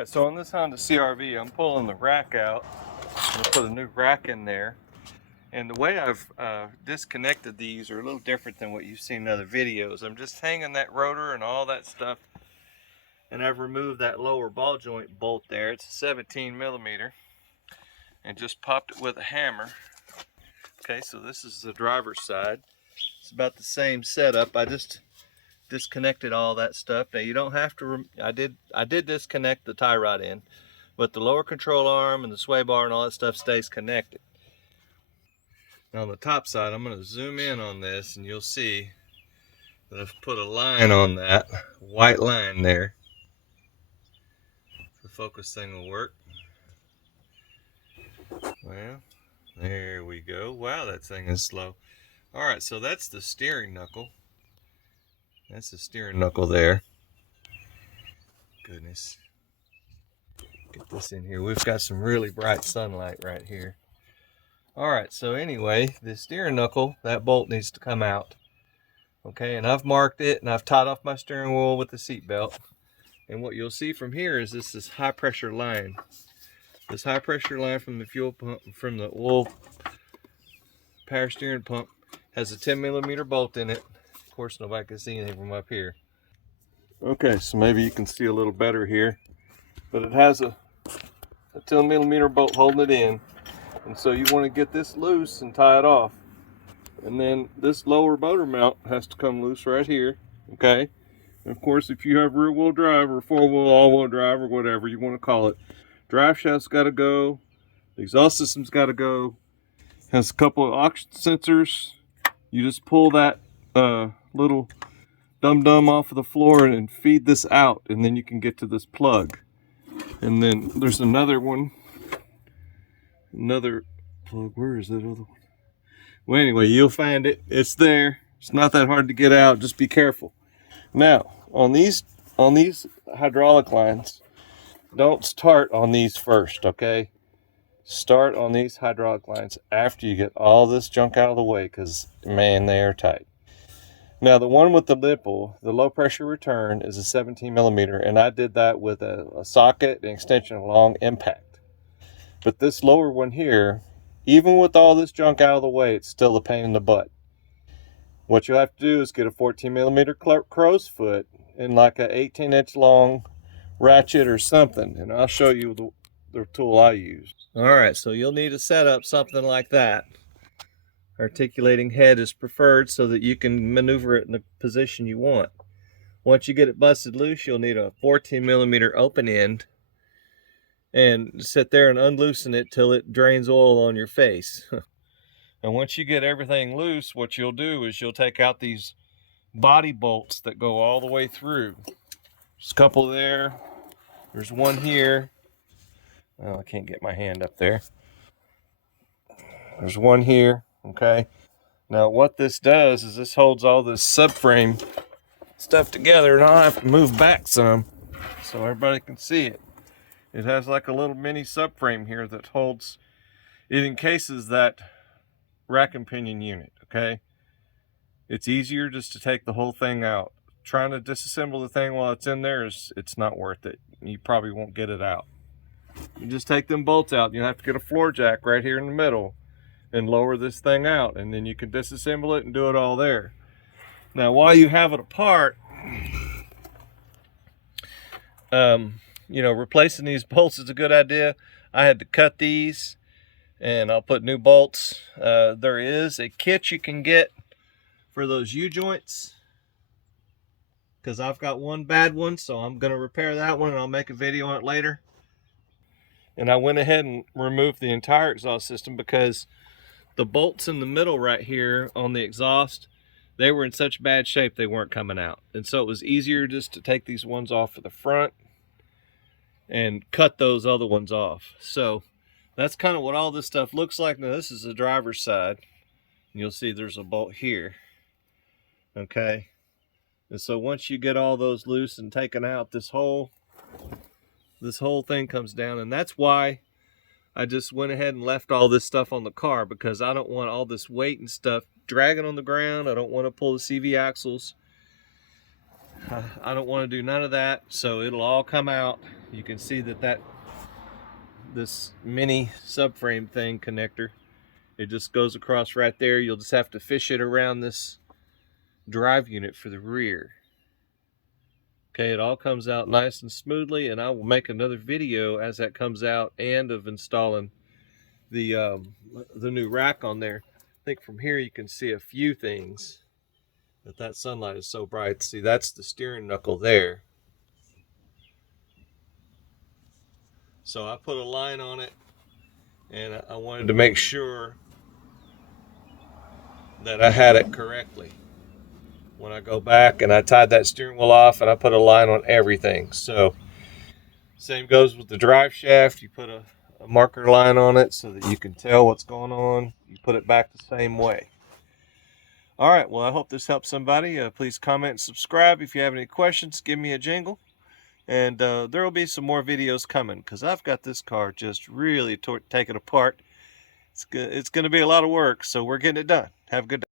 Alright, so on this Honda CR-V, I'm pulling the rack out. I'm going to put a new rack in there. And the way I've disconnected these are a little different than what you've seen in other videos. I'm just hanging that rotor and all that stuff. And I've removed that lower ball joint bolt there. It's a 17 millimeter. And just popped it with a hammer. Okay, so this is the driver's side. It's about the same setup. I just disconnected all that stuff. Now you don't have to, I did disconnect the tie rod end, but the lower control arm and the sway bar and all that stuff stays connected. Now on the top side, I'm going to zoom in on this and you'll see that I've put a line on that, white line there. The focus thing will work. Well, there we go. Wow, that thing is slow. Alright, so that's the steering knuckle. That's the steering knuckle there. Goodness. Get this in here. We've got some really bright sunlight right here. Alright, so anyway, the steering knuckle, that bolt needs to come out. Okay, and I've marked it and I've tied off my steering wheel with the seat belt. And what you'll see from here is this high pressure line. This high pressure line from the fuel pump, from the oil power steering pump, has a 10 millimeter bolt in it. Of course, nobody can see anything from up here. Okay, so maybe you can see a little better here. But it has a 10 millimeter bolt holding it in. And so you want to get this loose and tie it off. And then this lower motor mount has to come loose right here. Okay? And of course, if you have rear wheel drive or four wheel, all wheel drive, or whatever you want to call it, drive shaft's got to go. The exhaust system's got to go. Has a couple of oxygen sensors. You just pull that little dum-dum off of the floor and feed this out, and then you can get to this plug. And then there's another one, another plug. Where is that other one? Well, anyway, you'll find it. It's there. It's not that hard to get out. Just be careful. Now, on these hydraulic lines, don't start on these first, okay? Start on these hydraulic lines after you get all this junk out of the way, because, man, they are tight. Now, the one with the nipple, the low pressure return, is a 17 millimeter, and I did that with a socket, an extension, a long impact. But this lower one here, even with all this junk out of the way, it's still a pain in the butt. What you'll have to do is get a 14 millimeter crow's foot and like an 18-inch long ratchet or something, and I'll show you the tool I use. Alright, so you'll need to set up something like that. Articulating head is preferred so that you can maneuver it in the position you want. Once you get it busted loose, you'll need a 14 millimeter open end and sit there and unloosen it till it drains oil on your face. And once you get everything loose, what you'll do is you'll take out these body bolts that go all the way through. There's a couple there. There's one here. Oh, I can't get my hand up there. There's one here, okay? Now what this does is this holds all this subframe stuff together, and I'll have to move back some so everybody can see it. It has like a little mini subframe here that holds, it encases that rack and pinion unit, okay? It's easier just to take the whole thing out. Trying to disassemble the thing while it's in there, it's not worth it. You probably won't get it out. You just take them bolts out. You have to get a floor jack right here in the middle and lower this thing out, and then you can disassemble it and do it all there. Now while you have it apart, you know, replacing these bolts is a good idea. I had to cut these and I'll put new bolts. There is a kit you can get for those U-joints, because I've got one bad one, so I'm going to repair that one and I'll make a video on it later. And I went ahead and removed the entire exhaust system because the bolts in the middle right here on the exhaust, they were in such bad shape they weren't coming out. And so it was easier just to take these ones off of the front and cut those other ones off. So that's kind of what all this stuff looks like. Now this is the driver's side. You'll see there's a bolt here. Okay. And so once you get all those loose and taken out, this whole thing comes down. And that's why I just went ahead and left all this stuff on the car, because I don't want all this weight and stuff dragging on the ground. I don't want to pull the CV axles. I don't want to do none of that. So it'll all come out you can see that this mini subframe thing connector, it just goes across right there. You'll just have to fish it around this drive unit for the rear. Okay, it all comes out nice and smoothly, and I will make another video as that comes out and of installing the new rack on there. I think from here you can see a few things. That sunlight is so bright. See, that's the steering knuckle there. So I put a line on it, and I wanted to make sure that I had it correctly. When I go back, and I tied that steering wheel off, and I put a line on everything. So same goes with the drive shaft. You put a marker line on it so that you can tell what's going on. You put it back the same way. All right, well, I hope this helps somebody. Please comment and subscribe. If you have any questions, give me a jingle. And there will be some more videos coming, because I've got this car just really taken apart. It's going to be a lot of work, so we're getting it done. Have a good day.